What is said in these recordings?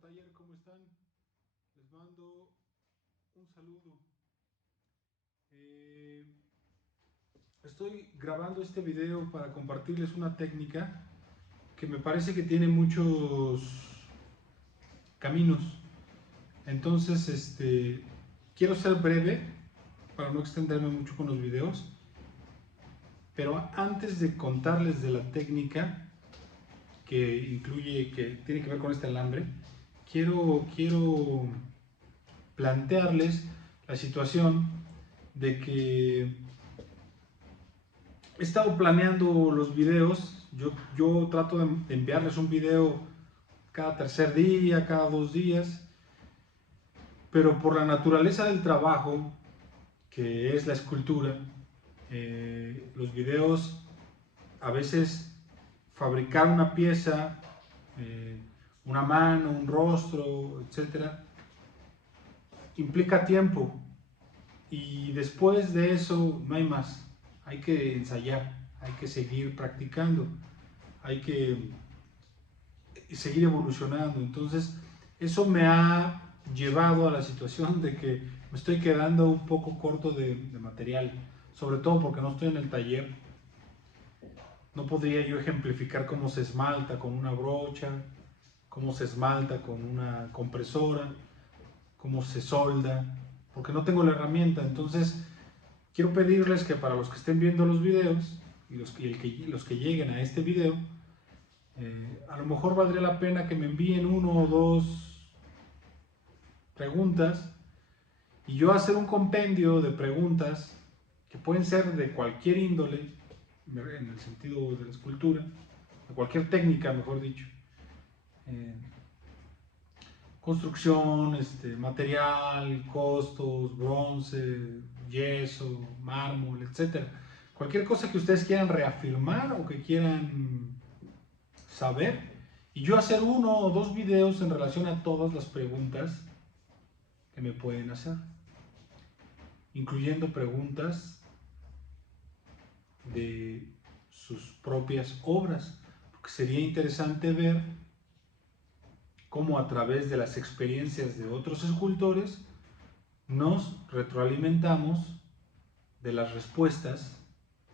taller, ¿cómo están? Les mando un saludo. Estoy grabando este video para compartirles una técnica que me parece que tiene muchos caminos. Entonces, quiero ser breve para no extenderme mucho con los videos. Pero antes de contarles de la técnica que tiene que ver con este alambre, quiero plantearles la situación de que he estado planeando los videos. Yo trato de enviarles un video cada tercer día, cada 2 días, pero por la naturaleza del trabajo, que es la escultura, los videos, a veces fabricar una pieza, una mano, un rostro, etcétera, implica tiempo, y después de eso no hay más. Hay que ensayar, hay que seguir practicando, hay que seguir evolucionando. Entonces eso me ha llevado a la situación de que me estoy quedando un poco corto de material, sobre todo porque no estoy en el taller. No podría yo ejemplificar cómo se esmalta con una brocha, cómo se esmalta con una compresora, cómo se solda, porque no tengo la herramienta. Entonces quiero pedirles que para los que estén viendo los videos y los que lleguen a este video, a lo mejor valdría la pena que me envíen 1 o 2 preguntas y yo hacer un compendio de preguntas que pueden ser de cualquier índole, en el sentido de la escultura, de cualquier técnica, mejor dicho. Construcción, material, costos, bronce, yeso, mármol, etc. Cualquier cosa que ustedes quieran reafirmar o que quieran saber, y yo hacer 1 o 2 videos en relación a todas las preguntas que me pueden hacer, incluyendo preguntas de sus propias obras, porque sería interesante ver cómo a través de las experiencias de otros escultores nos retroalimentamos de las respuestas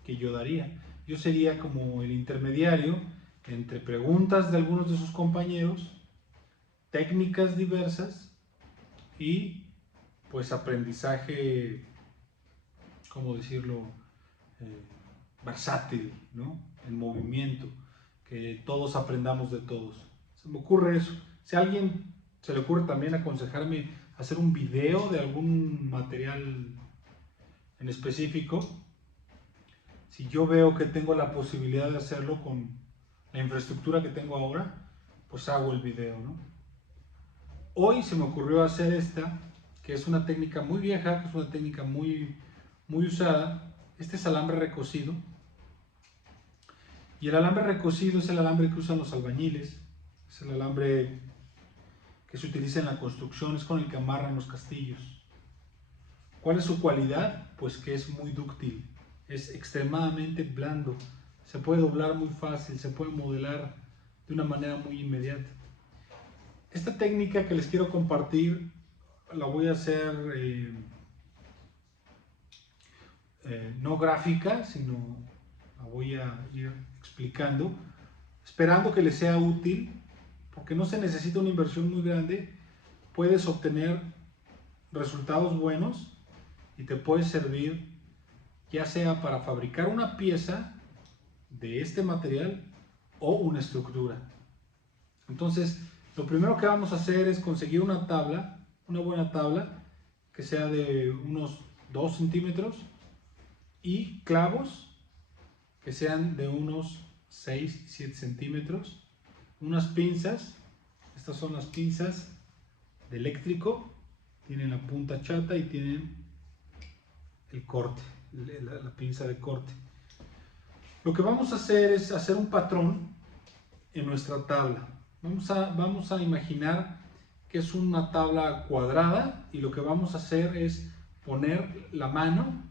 que yo daría. Yo sería como el intermediario entre preguntas de algunos de sus compañeros, técnicas diversas y pues aprendizaje, ¿cómo decirlo?, versátil, ¿no?, en movimiento, que todos aprendamos de todos. Se me ocurre eso. Si a alguien se le ocurre también aconsejarme hacer un video de algún material en específico, si yo veo que tengo la posibilidad de hacerlo con la infraestructura que tengo ahora, pues hago el video, ¿no? Hoy se me ocurrió hacer esta, que es una técnica muy vieja, que es una técnica muy usada. Este es alambre recocido, y el alambre recocido es el alambre que usan los albañiles, es el alambre que se utiliza en la construcción, es con el que amarran los castillos. ¿Cuál es su cualidad? Pues que es muy dúctil, es extremadamente blando, se puede doblar muy fácil, se puede modelar de una manera muy inmediata. Esta técnica que les quiero compartir la voy a hacer no gráfica, sino la voy a ir explicando, esperando que les sea útil, porque no se necesita una inversión muy grande. Puedes obtener resultados buenos y te puede servir ya sea para fabricar una pieza de este material o una estructura. Entonces, lo primero que vamos a hacer es conseguir una tabla, una buena tabla, que sea de unos 2 centímetros, y clavos que sean de unos 6-7 centímetros, unas pinzas. Estas son las pinzas de eléctrico, tienen la punta chata y tienen el corte, la pinza de corte. Lo que vamos a hacer es hacer un patrón en nuestra tabla. Vamos a imaginar que es una tabla cuadrada, y lo que vamos a hacer es poner la mano,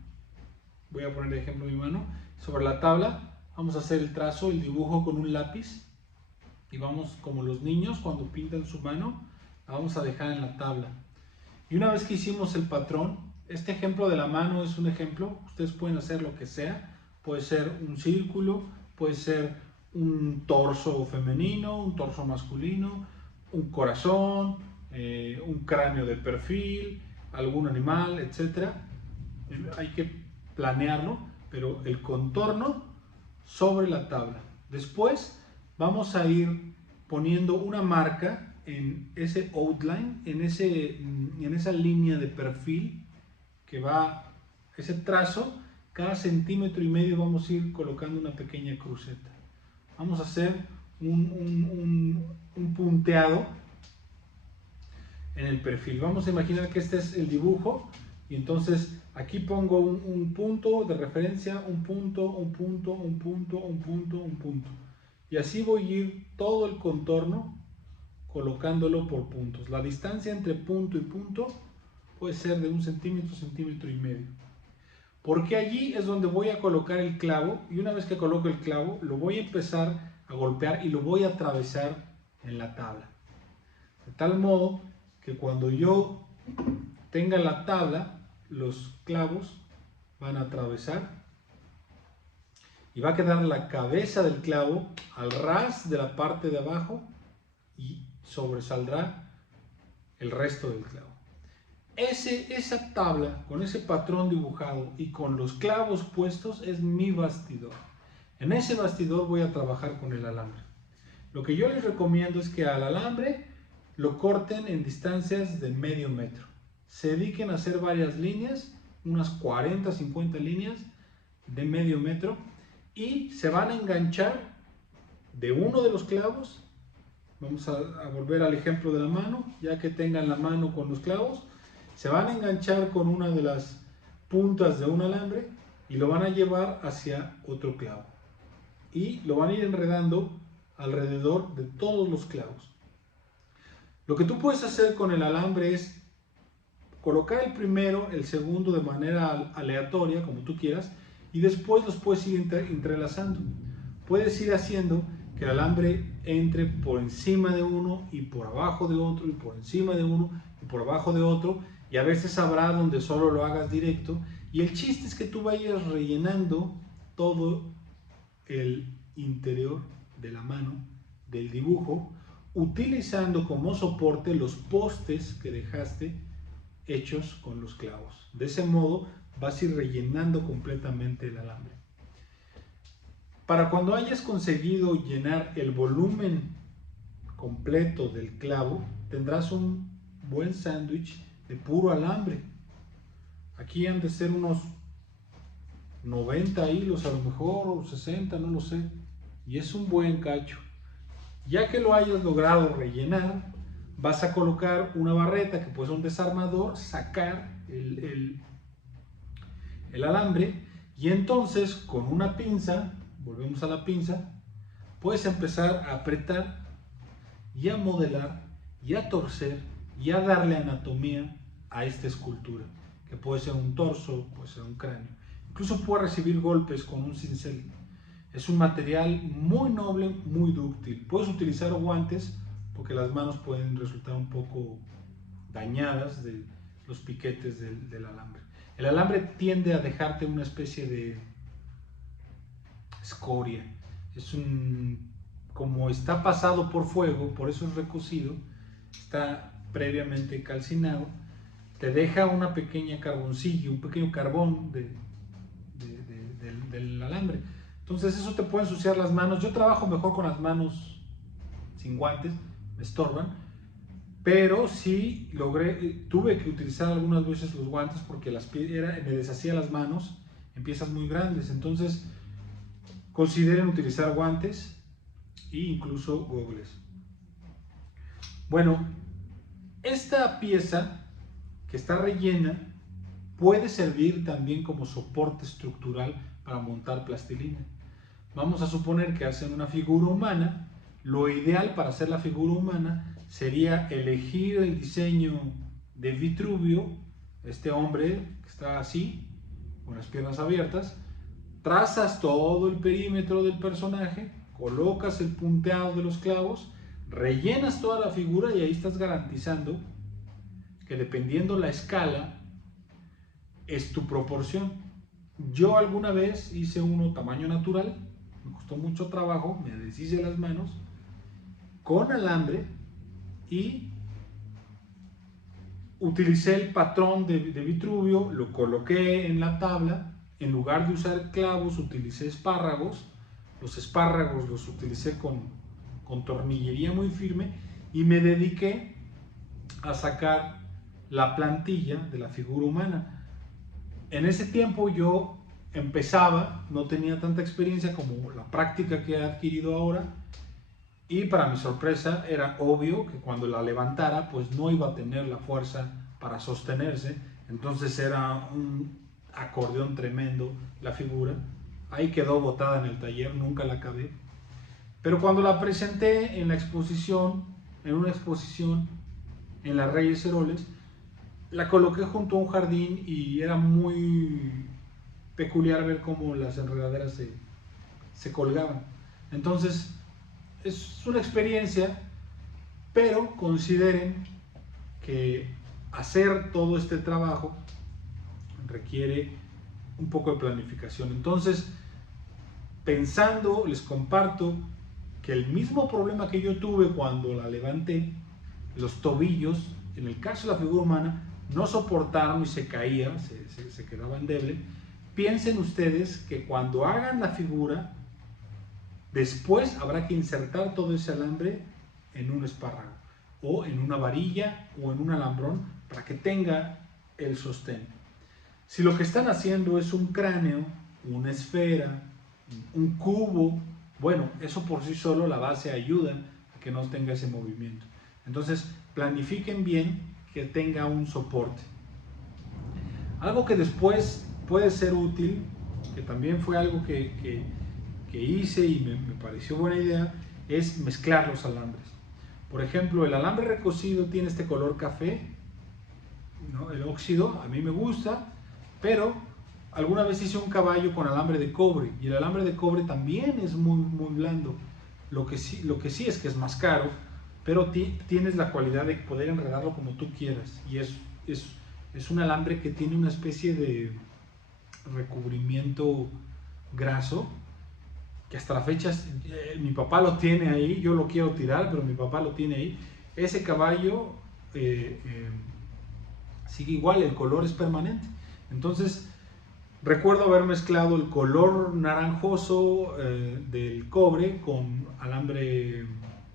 voy a poner de ejemplo mi mano, sobre la tabla. Vamos a hacer el trazo, el dibujo con un lápiz, y vamos como los niños cuando pintan su mano, la vamos a dejar en la tabla. Y una vez que hicimos el patrón, este ejemplo de la mano es un ejemplo, ustedes pueden hacer lo que sea, puede ser un círculo, puede ser un torso femenino, un torso masculino, un corazón, un cráneo de perfil, algún animal, etc. Hay que planearlo, pero el contorno sobre la tabla. Después vamos a ir poniendo una marca en ese outline, en esa línea de perfil que va, ese trazo, cada 1,5 cm vamos a ir colocando una pequeña cruceta. Vamos a hacer un punteado en el perfil. Vamos a imaginar que este es el dibujo y entonces aquí pongo un punto de referencia, un punto, un punto, un punto, un punto, un punto. Y así voy a ir todo el contorno colocándolo por puntos. La distancia entre punto y punto puede ser de 1 centímetro, 1,5 cm. Porque allí es donde voy a colocar el clavo y una vez que coloco el clavo lo voy a empezar a golpear y lo voy a atravesar en la tabla. De tal modo que cuando yo tenga la tabla, los clavos van a atravesar y va a quedar la cabeza del clavo al ras de la parte de abajo y sobresaldrá el resto del clavo. Esa tabla con ese patrón dibujado y con los clavos puestos es mi bastidor. En ese bastidor voy a trabajar con el alambre. Lo que yo les recomiendo es que al alambre lo corten en distancias de medio metro. Se dediquen a hacer varias líneas, unas 40, 50 líneas de medio metro y se van a enganchar de uno de los clavos. Vamos a volver al ejemplo de la mano, ya que tengan la mano con los clavos, se van a enganchar con una de las puntas de un alambre y lo van a llevar hacia otro clavo. Y lo van a ir enredando alrededor de todos los clavos. Lo que tú puedes hacer con el alambre es colocar el primero, el segundo de manera aleatoria, como tú quieras, y después los puedes ir entrelazando. Puedes ir haciendo que el alambre entre por encima de uno y por abajo de otro y por encima de uno y por abajo de otro, y a veces habrá donde solo lo hagas directo, y el chiste es que tú vayas rellenando todo el interior de la mano del dibujo, utilizando como soporte los postes que dejaste hechos con los clavos. De ese modo vas a ir rellenando completamente el alambre. Para cuando hayas conseguido llenar el volumen completo del clavo, tendrás un buen sándwich de puro alambre. Aquí han de ser unos 90 hilos a lo mejor, o 60, no lo sé. Y es un buen cacho. Ya que lo hayas logrado rellenar, vas a colocar una barreta que puede ser un desarmador, sacar el alambre y entonces con una pinza, volvemos a la pinza, puedes empezar a apretar y a modelar y a torcer y a darle anatomía a esta escultura, que puede ser un torso, puede ser un cráneo. Incluso puede recibir golpes con un cincel. Es un material muy noble, muy dúctil. Puedes utilizar guantes porque las manos pueden resultar un poco dañadas de los piquetes del alambre. El alambre tiende a dejarte una especie de escoria. Como está pasado por fuego, por eso es recocido, está previamente calcinado, te deja una pequeña carboncillo, un pequeño carbón del alambre. Entonces eso te puede ensuciar las manos. Yo trabajo mejor con las manos sin guantes, me estorban, pero sí tuve que utilizar algunas veces los guantes porque me deshacía las manos en piezas muy grandes. Entonces consideren utilizar guantes e incluso gogles. Bueno, esta pieza que está rellena puede servir también como soporte estructural para montar plastilina. Vamos a suponer que hacen una figura humana. Lo ideal para hacer la figura humana sería elegir el diseño de Vitruvio, este hombre que está así, con las piernas abiertas, trazas todo el perímetro del personaje, colocas el punteado de los clavos, rellenas toda la figura y ahí estás garantizando que dependiendo la escala es tu proporción. Yo alguna vez hice uno tamaño natural, me costó mucho trabajo, me deshice las manos con alambre y utilicé el patrón de Vitruvio, lo coloqué en la tabla, en lugar de usar clavos utilicé espárragos, los espárragos los utilicé con tornillería muy firme y me dediqué a sacar la plantilla de la figura humana. En ese tiempo yo empezaba, no tenía tanta experiencia como la práctica que he adquirido ahora, y para mi sorpresa era obvio que cuando la levantara pues no iba a tener la fuerza para sostenerse, entonces era un acordeón tremendo la figura. Ahí quedó botada en el taller, nunca la acabé. Pero cuando la presenté en la exposición, en una exposición en las Reyes Heroles, la coloqué junto a un jardín y era muy peculiar ver cómo las enredaderas se colgaban. Entonces, es una experiencia, pero consideren que hacer todo este trabajo requiere un poco de planificación. Entonces, pensando, les comparto que el mismo problema que yo tuve cuando la levanté, los tobillos, en el caso de la figura humana, no soportaron y se caía, se quedaba endeble. Piensen ustedes que cuando hagan la figura, después habrá que insertar todo ese alambre en un espárrago, o en una varilla, o en un alambrón, para que tenga el sostén. Si lo que están haciendo es un cráneo, una esfera, un cubo, bueno, eso por sí solo la base ayuda a que no tenga ese movimiento. Entonces, planifiquen bien que tenga un soporte. Algo que después puede ser útil, que también fue algo que hice y me pareció buena idea, es mezclar los alambres. Por ejemplo, el alambre recocido tiene este color café, ¿no? El óxido a mí me gusta, pero alguna vez hice un caballo con alambre de cobre y el alambre de cobre también es muy blando. Lo que sí es que es más caro, pero tienes la cualidad de poder enredarlo como tú quieras, y es un alambre que tiene una especie de recubrimiento graso que hasta la fecha mi papá lo tiene ahí. Yo lo quiero tirar, pero mi papá lo tiene ahí. Ese caballo sigue igual, el color es permanente. Entonces recuerdo haber mezclado el color naranjoso del cobre con alambre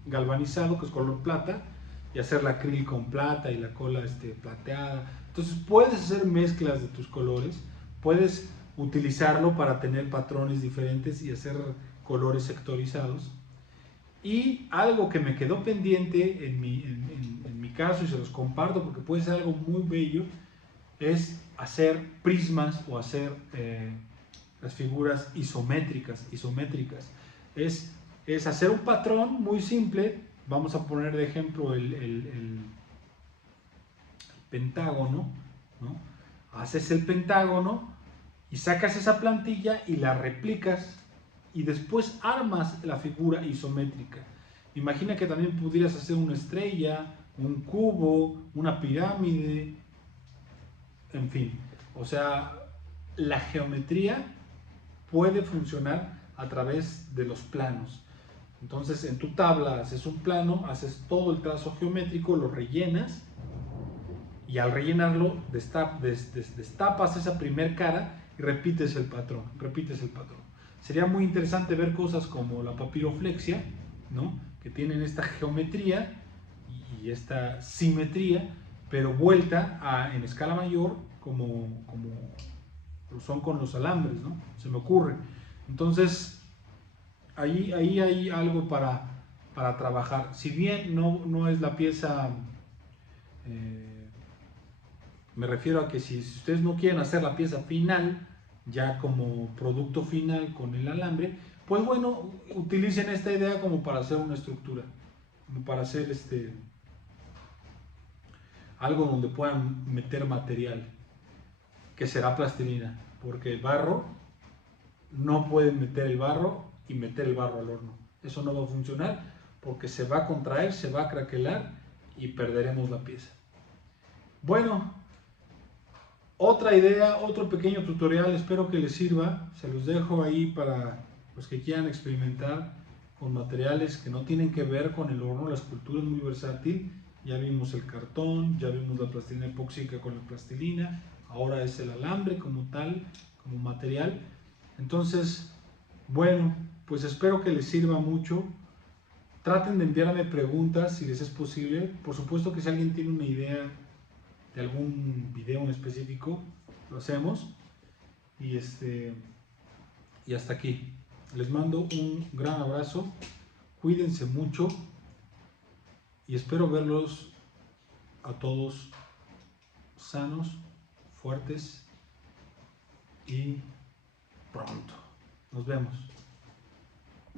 galvanizado, que es color plata, y hacer la acril con plata y la cola plateada. Entonces puedes hacer mezclas de tus colores, puedes utilizarlo para tener patrones diferentes y hacer colores sectorizados. Y algo que me quedó pendiente en mi caso, y se los comparto porque puede ser algo muy bello, es hacer prismas o hacer las figuras isométricas. Es hacer un patrón muy simple. Vamos a poner de ejemplo el pentágono, ¿no? Haces el pentágono y sacas esa plantilla y la replicas y después armas la figura isométrica. Imagina que también pudieras hacer una estrella, un cubo, una pirámide, en fin. O sea, la geometría puede funcionar a través de los planos. Entonces, en tu tabla haces un plano, haces todo el trazo geométrico, lo rellenas, y al rellenarlo destapas esa primer cara y repites el patrón. Sería muy interesante ver cosas como la papiroflexia, ¿no? Que tienen esta geometría y esta simetría, pero vuelta en escala mayor, como lo son con los alambres, ¿no? Se me ocurre. Entonces, ahí hay algo para trabajar. Si bien no es la pieza... me refiero a que si ustedes no quieren hacer la pieza final, ya como producto final con el alambre, pues bueno, utilicen esta idea como para hacer una estructura, como para hacer algo donde puedan meter material, que será plastilina, porque el barro, no pueden meter el barro y meter el barro al horno. Eso no va a funcionar, porque se va a contraer, se va a craquelar y perderemos la pieza. Bueno, otra idea, otro pequeño tutorial, espero que les sirva. Se los dejo ahí para los que quieran experimentar con materiales que no tienen que ver con el horno. La escultura es muy versátil. Ya vimos el cartón, ya vimos la plastilina epóxica con la plastilina, ahora es el alambre como tal, como material. Entonces, bueno, pues espero que les sirva mucho. Traten de enviarme preguntas si les es posible. Por supuesto que si alguien tiene una idea de algún video en específico, lo hacemos. Y hasta aquí. Les mando un gran abrazo. Cuídense mucho y espero verlos a todos sanos, fuertes y pronto. Nos vemos.